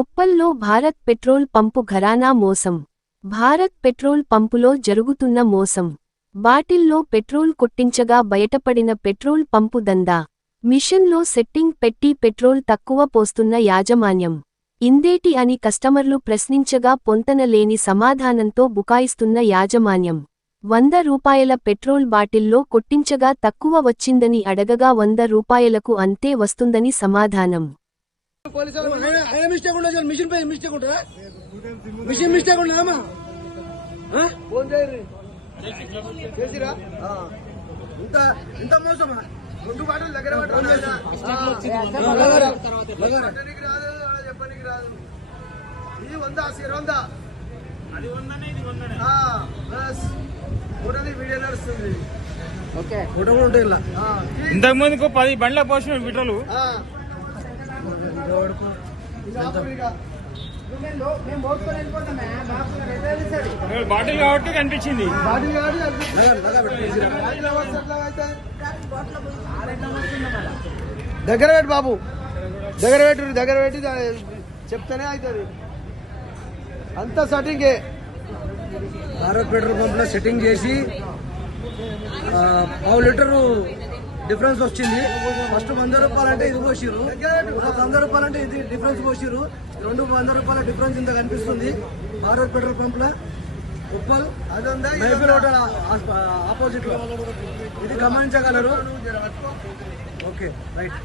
ఉప్పల్లో Bharat petrol pump ఘరానా మోసం. Bharat petrol పంపులో జరుగుతున్న మోసం. బాటిల్లో పెట్రోల్ కొట్టించగా బయటపడిన పెట్రోల్ పంపు దందా. మిషన్లో సెట్టింగ్ పెట్టి పెట్రోల్ తక్కువ పోస్తున్న యాజమాన్యం. ఇందేటి అని కస్టమర్లు ప్రశ్నించగా పొంతన లేని సమాధానంతో బుకాయిస్తున్న యాజమాన్యం. 100 రూపాయల పెట్రోల్ బాటిల్లో కొట్టించగా తక్కువ వచ్చిందని అడగగా 100 రూపాయలకు అంతే వస్తుందని సమాధానం. ఇంతకు ముందుకు 10 బండ్ల పోసిన పెట్రోల్ బాటిల్ కాబట్టి కనిపించింది. దగ్గర పెట్టి బాబు, దగ్గర పెట్టి చెప్తానే అవుతుంది. అంతా సెట్టింగే. భారత్ పెట్రోల్ పంప్ లో సెట్టింగ్ చేసి 1/2 లీటరు డిఫరెన్స్ వచ్చింది. ఫస్ట్ 100 రూపాయలు అంటే ఇది పోసిరు, 100 రూపాయలు అంటే ఇది డిఫరెన్స్ పోసిరు. 200 రూపాయల డిఫరెన్స్ ఇంత కనిపిస్తుంది భారత్ పెట్రోల్ పంప్ లో. ఉప్పల్ మైఫిల్ హోటల్ ఆపోజిట్ లో ఇది గమనించగలరు. Okay right.